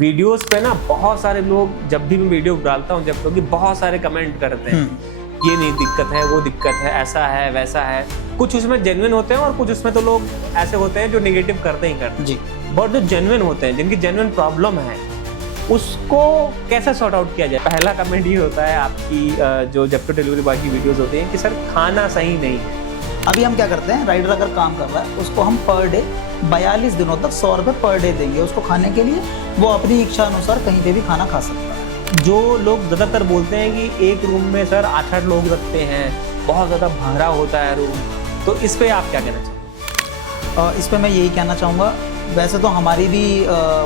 Videos पे ना बहुत सारे लोग, जब भी मैं वीडियो डालता हूँ जब कि बहुत सारे कमेंट करते हैं, ये नहीं दिक्कत है, वो दिक्कत है, ऐसा है वैसा है। कुछ उसमें जेन्युइन होते हैं और कुछ उसमें तो लोग ऐसे होते हैं जो नेगेटिव करते ही करते हैं जी। बट जो जेन्युइन होते हैं, जिनकी जेन्युइन प्रॉब्लम है, उसको कैसे सॉर्ट आउट किया जाए। पहला कमेंट ये होता है आपकी जो जेप्टो डिलीवरी बॉय की वीडियोस होती हैं कि सर खाना सही नहीं है। अभी हम क्या करते हैं, राइडर अगर काम कर रहा है उसको हम पर डे 42 दिनों तक 100 रुपये पर डे देंगे उसको खाने के लिए। वो अपनी इच्छा अनुसार कहीं पे भी खाना खा सकता है। जो लोग ज़्यादातर बोलते हैं कि एक रूम में सर 8-8 लोग रखते हैं, बहुत ज़्यादा भरा होता है रूम, तो इस पे आप क्या कहना चाहेंगे? इस पे मैं यही कहना चाहूँगा, वैसे तो हमारी भी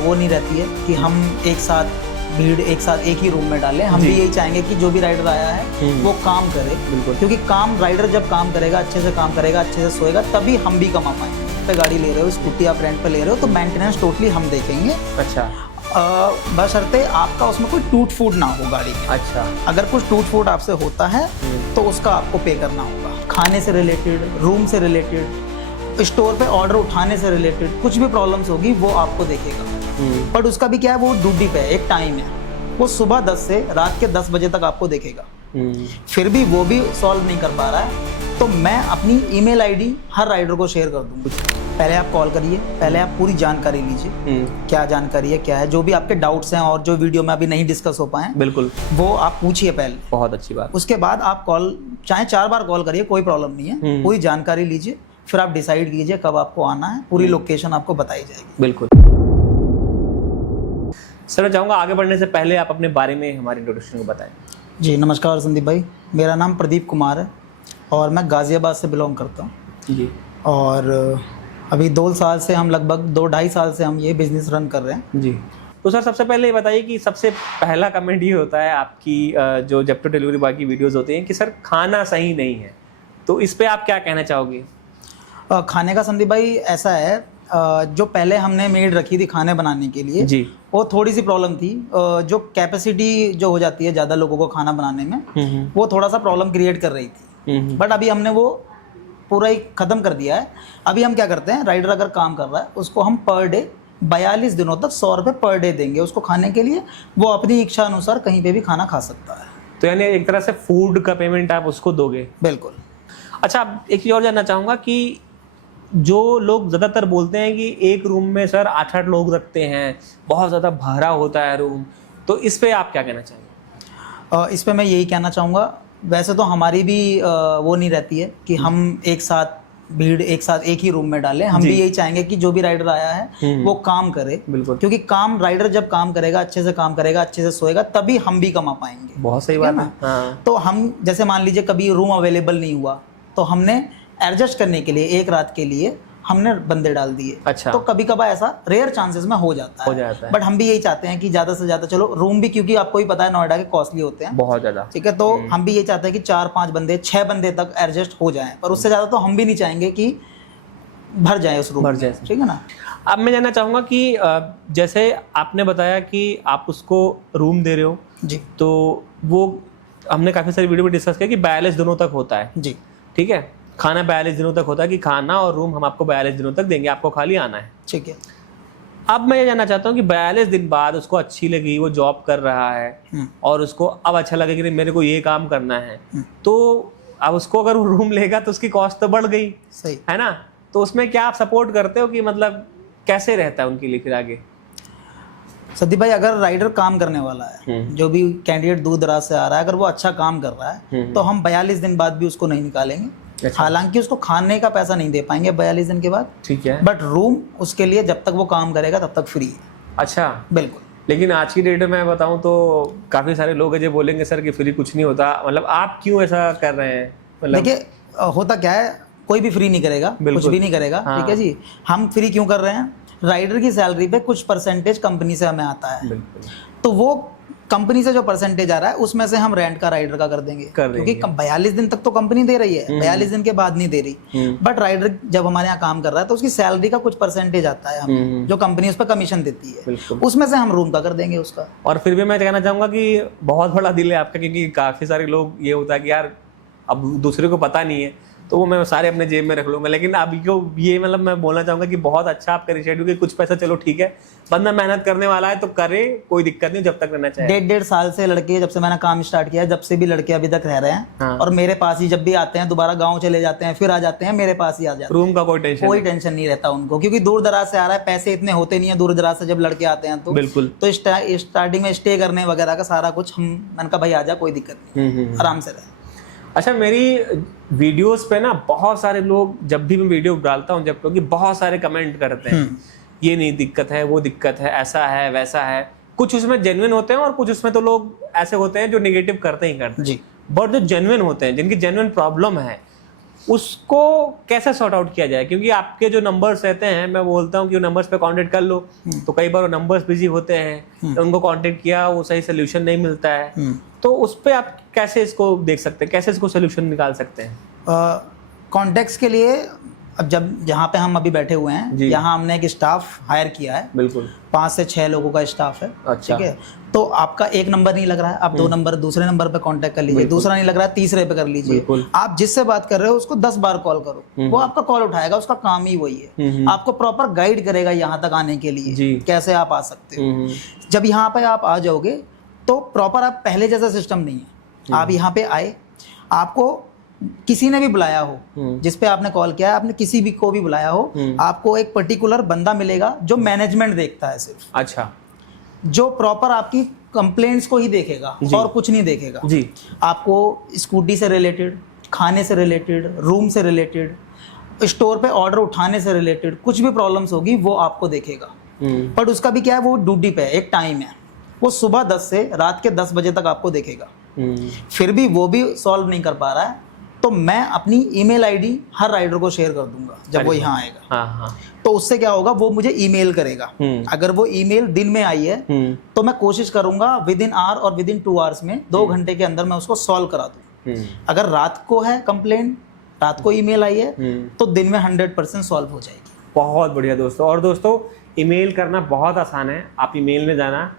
वो नहीं रहती है कि हम एक साथ भीड़ एक साथ एक ही रूम में डालें। हम भी यही चाहेंगे कि जो भी राइडर आया है वो काम करे, क्योंकि काम राइडर जब काम करेगा, अच्छे से काम करेगा, अच्छे से सोएगा, तभी हम भी कमा पाएंगे। पे गाड़ी ले रहे हो, स्कूटी आप रेंट पे ले रहे हो, तो मेंटेनेंस टोटली हम देखेंगे। अच्छा। बशर्ते आपका उसमें कोई टूट फूट ना हो गाड़ी में। अच्छा। अगर कुछ टूट फूट आपसे होता है तो उसका आपको पे करना होगा। खाने से रिलेटेड, रूम से रिलेटेड, स्टोर पे ऑर्डर उठाने से रिलेटेड कुछ भी प्रॉब्लम्स होगी वो आपको देखेगा। बट उसका भी क्या है, वो ड्यूटी पे है, एक टाइम है, वो सुबह 10 से रात के 10 बजे तक आपको देखेगा। फिर भी वो भी सॉल्व नहीं कर पा रहा है, तो मैं अपनी ईमेल आईडी हर राइडर को शेयर कर दूंगा। पहले आप कॉल करिए, पहले आप पूरी जानकारी लीजिए, क्या जानकारी है, क्या है, जो भी आपके डाउट्स हैं और जो वीडियो में अभी नहीं डिस्कस हो पाए, बिल्कुल वो आप पूछिए पहले। बहुत अच्छी बात। उसके बाद आप कॉल चाहे 4 बार कॉल करिए, कोई प्रॉब्लम नहीं है। पूरी जानकारी लीजिए, फिर आप डिसाइड कीजिए कब आपको आना है, पूरी लोकेशन आपको बताई जाएगी। बिल्कुल। सर मैं चाहूँगा आगे बढ़ने से पहले आप अपने बारे में हमारे इंट्रोडक्शन को बताएं। जी नमस्कार संदीप भाई, मेरा नाम प्रदीप कुमार है और मैं गाज़ियाबाद से बिलोंग करता हूँ जी। और अभी 2 साल से हम लगभग 2-2.5 साल से हम ये बिज़नेस रन कर रहे हैं। जी। तो सर सबसे पहले ये बताइए कि सबसे पहला कमेंट ये होता है आपकी जो जेप्टो डिलीवरी बॉय की वीडियोस होती हैं कि सर खाना सही नहीं है, तो इस पे आप क्या कहना चाहोगे? खाने का संदीप भाई ऐसा है, जो पहले हमने मेड रखी थी खाने बनाने के लिए जी, वो थोड़ी सी प्रॉब्लम थी। जो कैपेसिटी जो हो जाती है ज़्यादा लोगों को खाना बनाने में, वो थोड़ा सा प्रॉब्लम क्रिएट कर रही थी। बट अभी हमने वो पूरा ही ख़त्म कर दिया है। अभी हम क्या करते हैं, राइडर अगर काम कर रहा है उसको हम पर डे 42 दिनों तक 100 रुपये पर डे देंगे उसको खाने के लिए। वो अपनी इच्छा अनुसार कहीं पे भी खाना खा सकता है। तो यानी एक तरह से फूड का पेमेंट आप उसको दोगे? बिल्कुल। अच्छा, एक चीज़ और जानना चाहूँगा कि जो लोग ज़्यादातर बोलते हैं कि एक रूम में सर 8-8 लोग रखते हैं, बहुत ज़्यादा भरा होता है रूम, तो इस पे आप क्या कहना चाहेंगे? इस पे मैं यही कहना चाहूँगा, वैसे तो हमारी भी वो नहीं रहती है कि हम एक साथ भीड़ एक साथ एक ही रूम में डालें। हम भी यही चाहेंगे कि जो भी राइडर आया है वो काम करे, बिल्कुल, क्योंकि काम राइडर जब काम करेगा, अच्छे से काम करेगा, अच्छे से सोएगा, तभी हम भी कमा पाएंगे। बहुत सही बात है। हाँ। तो हम जैसे मान लीजिए कभी रूम अवेलेबल नहीं हुआ तो हमने एडजस्ट करने के लिए एक रात के लिए हमने बंदे डाल दिए। अच्छा। तो कभी कभार ऐसा रेयर चांसेस में हो जाता है। बट हम भी यही चाहते हैं कि ज़्यादा से ज़्यादा, चलो रूम भी क्योंकि आपको ही पता है नोएडा के कॉस्टली होते हैं बहुत ज़्यादा, ठीक है, तो हम भी ये चाहते हैं कि 4-5 बंदे 6 बंदे तक एडजस्ट हो जाएं, पर उससे ज़्यादा तो हम भी नहीं चाहेंगे कि भर जाए उस रूम, भर जाए, ठीक है ना। अब मैं जानना चाहूँगा कि जैसे आपने बताया कि आप उसको रूम दे रहे हो जी, तो वो हमने काफ़ी सारी वीडियो में डिस्कस किया कि 42 दिनों तक होता है जी, ठीक है, खाना 42 दिनों तक होता है कि खाना और रूम हम आपको 42 दिनों तक देंगे, आपको खाली आना है, ठीक है। अब मैं ये जानना चाहता हूँ कि 42 दिन बाद उसको अच्छी लगी, वो जॉब कर रहा है और उसको अब अच्छा लगे कि मेरे को ये काम करना है, तो अब उसको अगर वो रूम लेगा तो उसकी कॉस्ट तो बढ़ गई, सही है ना। तो उसमें क्या आप सपोर्ट करते हो कि मतलब कैसे रहता है उनके लिए फिर आगे? संदीप भाई, अगर राइडर काम करने वाला है, जो भी कैंडिडेट दूर दराज से आ रहा है, अगर वो अच्छा काम कर रहा है तो हम 42 दिन बाद भी उसको नहीं निकालेंगे। अच्छा। हालांकि उसको खाने का पैसा नहीं दे पाएंगे 42 दिन के बाद, ठीक है, बट रूम उसके लिए जब तक वो काम करेगा तब तक फ्री है। अच्छा, बिल्कुल। लेकिन आज की डेट में मैं बताऊं तो काफ़ी सारे लोग जो बोलेंगे सर कि फ्री कुछ नहीं होता, मतलब आप क्यों ऐसा कर रहे हैं? मतलब देखिए, होता क्या है, कोई भी फ्री नहीं करेगा, कुछ भी नहीं करेगा। हाँ। ठीक है जी, हम फ्री क्यों कर रहे हैं, राइडर की सैलरी पे कुछ परसेंटेज कंपनी से हमें आता है, तो वो कंपनी से जो परसेंटेज आ रहा है उसमें से हम रेंट का राइडर का कर देंगे, क्योंकि 42 दिन तक तो कंपनी दे रही है, 42 दिन के बाद नहीं दे रही। बट राइडर जब हमारे यहाँ काम कर रहा है तो उसकी सैलरी का कुछ परसेंटेज आता है हमें, जो कंपनी उस पर कमीशन देती है, उसमें से हम रूम का कर देंगे उसका। और फिर भी मैं कहना चाहूँगा कि बहुत बड़ा दिल है आपका, क्योंकि काफ़ी सारे लोग ये होता है कि यार अब दूसरे को पता नहीं है तो वो मैं सारे अपने जेब में रख लूंगा। लेकिन अभी को ये मतलब मैं बोलना चाहूंगा कि बहुत अच्छा आपका इनिशिएटिव कि कुछ पैसा चलो ठीक है, बंदा मेहनत करने वाला है तो करे, कोई दिक्कत नहीं, जब तक रहना चाहिए। 1.5 साल से लड़के, जब से मैंने काम स्टार्ट किया, जब से भी लड़के अभी तक रह रहे हैं। हाँ। और मेरे पास ही जब भी आते हैं, दोबारा गाँव चले जाते हैं, फिर आ जाते हैं, मेरे पास ही आ जाते हैं। रूम का कोई टेंशन नहीं रहता उनको, क्योंकि दूर दराज से आ रहा है, पैसे इतने होते नहीं है दूर दराज से जब लड़के आते हैं तो। बिल्कुल। तो स्टार्टिंग में स्टे करने वगैरह का सारा कुछ मैंने कहा भाई आजा, कोई दिक्कत नहीं, आराम से रहे। अच्छा, मेरी वीडियोस पे ना बहुत सारे लोग, जब भी मैं वीडियो डालता हूँ, जब क्योंकि बहुत सारे कमेंट करते हैं, ये नहीं दिक्कत है, वो दिक्कत है, ऐसा है वैसा है। कुछ उसमें जेन्युइन होते हैं और कुछ उसमें तो लोग ऐसे होते हैं जो नेगेटिव करते ही करते हैं जी। बट जो जेन्युइन होते हैं, जिनकी जेन्युइन प्रॉब्लम है, उसको कैसे सॉर्ट आउट किया जाए? क्योंकि आपके जो नंबर्स रहते हैं, मैं बोलता हूँ कि नंबर्स पे कांटेक्ट कर लो, तो कई बार वो नंबर्स बिजी होते हैं, तो उनको कांटेक्ट किया, वो सही सोल्यूशन नहीं मिलता है, तो उस पे आप कैसे इसको देख सकते हैं, कैसे इसको सोल्यूशन निकाल सकते हैं? कॉन्टेक्ट्स के लिए अब जहाँ पे हम अभी बैठे हुए हैं, यहाँ हमने एक स्टाफ हायर किया है। बिल्कुल। 5 से 6 लोगों का स्टाफ है। अच्छा। ठीक है, तो आपका एक नंबर नहीं लग रहा है, आप 2 नंबर दूसरे नंबर पे कांटेक्ट कर लीजिए, दूसरा नहीं लग रहा है तीसरे पे कर लीजिए। आप जिससे बात कर रहे हो उसको 10 बार कॉल करो, वो आपका कॉल उठाएगा, उसका काम ही वही है, आपको प्रॉपर गाइड करेगा यहाँ तक आने के लिए, कैसे आप आ सकते हो। जब यहाँ पे आप आ जाओगे तो प्रॉपर आप पहले जैसा सिस्टम नहीं है। आप यहाँ पे आए, आपको किसी ने भी बुलाया हो, जिस पे आपने कॉल किया है, आपने किसी भी को भी बुलाया हो, आपको एक पर्टिकुलर बंदा मिलेगा जो मैनेजमेंट देखता है सिर्फ। अच्छा। जो प्रॉपर आपकी कंप्लेंट्स को ही देखेगा और कुछ नहीं देखेगा जी। आपको स्कूटी से रिलेटेड, खाने से रिलेटेड, रूम से रिलेटेड, स्टोर पे ऑर्डर उठाने से रिलेटेड कुछ भी प्रॉब्लम्स होगी वो आपको देखेगा। बट उसका भी क्या है, वो ड्यूटी पे है, एक टाइम है, वो सुबह 10 से रात के 10 बजे तक आपको देखेगा। फिर भी वो भी सॉल्व नहीं कर पा रहा है, तो मैं अपनी ईमेल आईडी हर राइडर को शेयर कर दूंगा जब वो यहाँ आएगा। हाँ। तो उससे क्या होगा, वो मुझे ईमेल करेगा। अगर वो ईमेल दिन में आई है तो मैं कोशिश करूंगा विद इन आवर और विद इन 2 आवर्स में, 2 घंटे के अंदर मैं उसको सॉल्व करा दूं। अगर रात को है कंप्लेंट, रात को ईमेल आई है, तो दिन में 100% सॉल्व हो जाएगी। बहुत बढ़िया दोस्तों। और दोस्तों, ईमेल करना बहुत आसान है। आप ईमेल में जाना,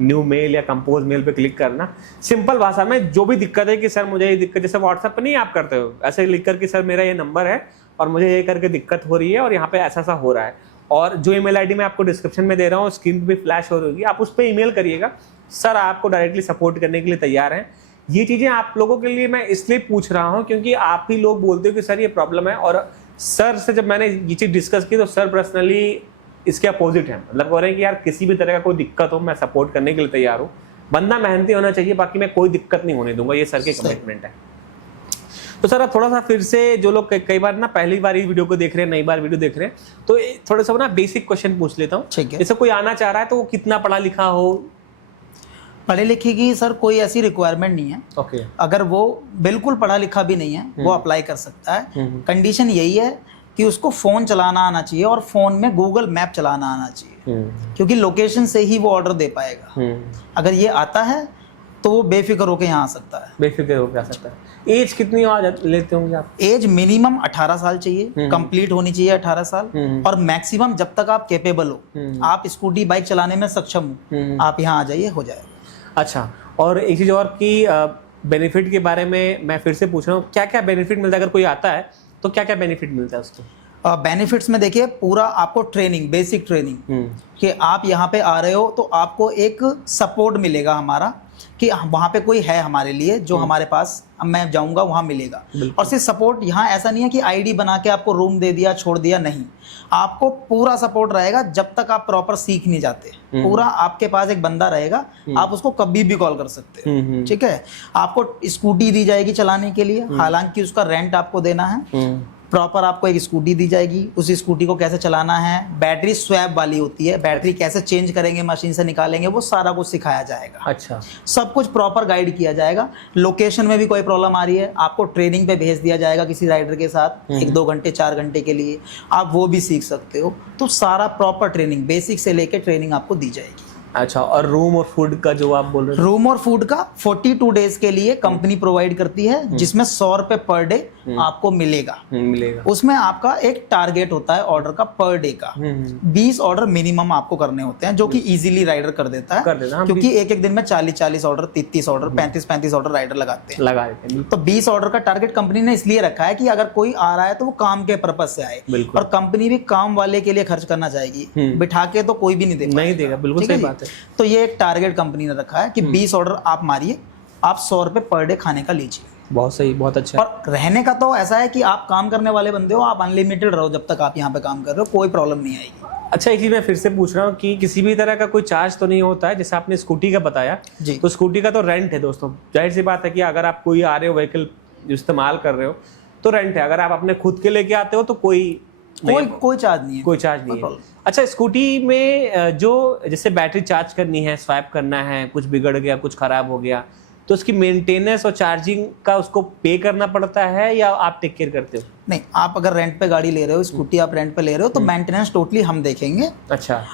न्यू मेल या कंपोज मेल पे क्लिक करना, सिंपल भाषा में जो भी दिक्कत है कि सर मुझे ये दिक्कत, जैसे व्हाट्सएप पे नहीं आप करते हो, ऐसे लिख कर कि सर मेरा ये नंबर है और मुझे ये करके दिक्कत हो रही है और यहाँ पे ऐसा ऐसा हो रहा है, और जो ईमेल आईडी मैं आपको डिस्क्रिप्शन में दे रहा हूँ, स्क्रीन पे भी फ्लैश हो रही होगी, आप उस पर ईमेल करिएगा। सर आपको डायरेक्टली सपोर्ट करने के लिए तैयार हैं। ये चीज़ें आप लोगों के लिए मैं इसलिए पूछ रहा हूँ क्योंकि आप ही लोग बोलते हो कि सर ये प्रॉब्लम है, और सर से जब मैंने ये चीज़ डिस्कस की तो सर पर्सनली इसके अपोजिट है, मतलब बोल रहे हैं कि यार किसी भी तरह का कोई दिक्कत हो मैं सपोर्ट करने के लिए तैयार हूँ, बंदा मेहनती होना चाहिए, बाकी मैं कोई दिक्कत नहीं होने दूंगा, ये सर के कमिटमेंट है। तो सर आप थोड़ा सा फिर से, जो लोग कई बार ना पहली बार इस वीडियो को देख रहे हैं, नई बार वीडियो देख रहे हैं, तो थोड़ा सा ना बेसिक क्वेश्चन पूछ लेता हूँ। जैसे कोई आना चाह रहा है तो वो कितना पढ़ा लिखा हो? पढ़े लिखे की सर कोई ऐसी रिक्वायरमेंट नहीं है। ओके। अगर वो बिल्कुल पढ़ा लिखा भी नहीं है, वो अप्लाई कर सकता है। कंडीशन यही है कि उसको फ़ोन चलाना आना चाहिए और फ़ोन में गूगल मैप चलाना आना चाहिए, क्योंकि लोकेशन से ही वो ऑर्डर दे पाएगा। अगर ये आता है तो वो बेफिक्र होकर यहाँ आ सकता है। बेफिक्र होकर आ सकता है। एज कितनी लेते होंगे आप? एज मिनिमम 18 साल चाहिए, कंप्लीट होनी चाहिए 18 साल, और मैक्सिमम जब तक आप कैपेबल हो, आप स्कूटी बाइक चलाने में सक्षम हो, आप यहाँ आ जाइए, हो जाएगा। अच्छा, और एक चीज़ और कि बेनिफिट के बारे में मैं फिर से पूछ रहा हूँ, क्या क्या बेनिफिट मिलता है? अगर कोई आता है तो क्या क्या बेनिफिट मिलता है उसको? बेनिफिट्स में देखिए, पूरा आपको ट्रेनिंग, बेसिक ट्रेनिंग, कि आप यहाँ पे आ रहे हो तो आपको एक सपोर्ट मिलेगा हमारा, कि वहाँ पे कोई है हमारे लिए जो हमारे पास, अब मैं जाऊँगा वहाँ मिलेगा। और सिर्फ सपोर्ट, यहाँ ऐसा नहीं है कि आईडी बना के आपको रूम दे दिया छोड़ दिया, नहीं, आपको पूरा सपोर्ट रहेगा जब तक आप प्रॉपर सीख नहीं जाते। पूरा आपके पास एक बंदा रहेगा, आप उसको कभी भी कॉल कर सकते हो। ठीक है, आपको स्कूटी दी जाएगी चलाने के लिए, हालांकि उसका रेंट आपको देना है। प्रॉपर आपको एक स्कूटी दी जाएगी, उस स्कूटी को कैसे चलाना है, बैटरी स्वैप वाली होती है, बैटरी कैसे चेंज करेंगे, मशीन से निकालेंगे, वो सारा कुछ सिखाया जाएगा। अच्छा, सब कुछ प्रॉपर गाइड किया जाएगा। लोकेशन में भी कोई प्रॉब्लम आ रही है, आपको ट्रेनिंग पे भेज दिया जाएगा किसी राइडर के साथ, 1-2 घंटे 4 घंटे के लिए, आप वो भी सीख सकते हो। तो सारा प्रॉपर ट्रेनिंग, बेसिक से लेकर ट्रेनिंग आपको दी जाएगी। अच्छा, और रूम और फूड का जो आप बोल रहे थे? रूम और फूड का 42 डेज के लिए कंपनी प्रोवाइड करती है, जिसमें 100 रुपए पर डे आपको मिलेगा। मिलेगा। उसमें आपका एक टारगेट होता है ऑर्डर का पर डे का। 20 ऑर्डर मिनिमम आपको करने होते हैं, जो कि इजीली राइडर कर देता है, क्योंकि एक एक दिन में 40-40 ऑर्डर, 33 ऑर्डर, 35-35 ऑर्डर राइडर लगाते हैं। लगा देते हैं। तो 20 ऑर्डर का टारगेट कंपनी ने इसलिए रखा है कि अगर कोई आ रहा है तो वो काम के पर्पज से आए, और कंपनी भी काम वाले के लिए खर्च करना चाहेगी, बिठा के तो कोई भी नहीं देगा। बिल्कुल सही बात है। तो ये एक टारगेट कंपनी ने रखा है कि 20 ऑर्डर आप मारिए, आप 100 रुपए पर डे खाने का लीजिए। बहुत सही, बहुत अच्छा। और रहने का तो ऐसा है कि आप काम करने वाले बंदे हो, आप अनलिमिटेड रहो जब तक आप यहाँ पे काम कर रहे हो, कोई प्रॉब्लम नहीं आएगी। अच्छा, एक चीज मैं फिर से पूछ रहा हूँ कि किसी भी तरह का कोई चार्ज तो नहीं होता है? जैसे आपने स्कूटी का बताया जी, तो स्कूटी का तो रेंट है दोस्तों। जाहिर सी बात है कि अगर आप कोई आ रहे हो व्हीकल इस्तेमाल कर रहे हो तो रेंट है। अगर आप अपने खुद के लेके आते हो तो कोई चार्ज नहीं है, कोई चार्ज नहीं है। अच्छा, स्कूटी में जो जैसे बैटरी चार्ज करनी है, स्वाइप करना है, कुछ बिगड़ गया, कुछ खराब हो गया, तो उसकी मेंटेनेंस और चार्जिंग का उसको पे करना पड़ता है या आप टेक केयर करते हो? नहीं, आप अगर रेंट पे गाड़ी ले रहे हो, स्कूटी आप रेंट पे ले रहे हो, तो मेंटेनेंस टोटली हम देखेंगे। अच्छा।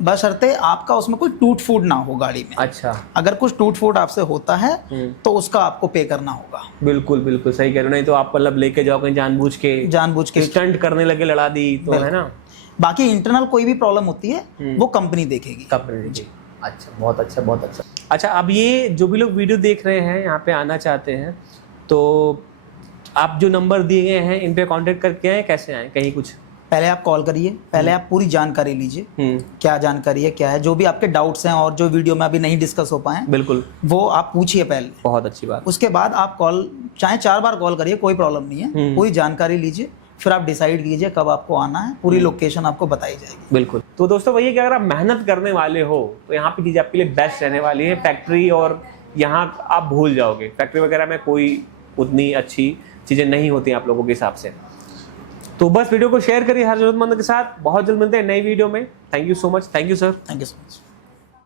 बशर्ते आपका उसमें कोई टूट फूट ना हो गाड़ी में। अच्छा। अगर कुछ टूट फूट आपसे होता है तो उसका आपको पे करना होगा। बिल्कुल बिल्कुल सही कह रहे हो। नहीं तो आप मतलब लेके जाओ कहीं जानबूझ के स्टंट करने लगे, लड़ा दी तो, है ना। बाकी इंटरनल कोई भी प्रॉब्लम होती है वो कंपनी देखेगी। अच्छा, बहुत अच्छा, बहुत अच्छा। अच्छा, अब ये जो भी लोग वीडियो देख रहे हैं, यहाँ पे आना चाहते हैं, तो आप जो नंबर दिए गए हैं इन पे कांटेक्ट करके आए, कैसे आए? कहीं कुछ पहले आप कॉल करिए, पहले आप पूरी जानकारी लीजिए, क्या जानकारी है, क्या है, जो भी आपके डाउट्स हैं और जो वीडियो में अभी नहीं डिस्कस हो पाए, बिल्कुल वो आप पूछिए पहले। बहुत अच्छी बात। उसके बाद आप कॉल चाहे 4 बार कॉल करिए, कोई प्रॉब्लम नहीं है। पूरी जानकारी लीजिए, फिर आप डिसाइड कीजिए कब आपको आना है, पूरी लोकेशन आपको बताई जाएगी। बिल्कुल। तो दोस्तों वही है कि अगर आप मेहनत करने वाले हो तो यहाँ पे चीज़ आपके लिए बेस्ट रहने वाली है। फैक्ट्री और यहाँ आप भूल जाओगे, फैक्ट्री वगैरह में कोई उतनी अच्छी चीज़ें नहीं होती आप लोगों के हिसाब से। तो बस वीडियो को शेयर करिए हर जरूरतमंद के साथ। बहुत जल्द मिलते हैं नई वीडियो में। Thank you so much. Thank you sir. Thank you so much.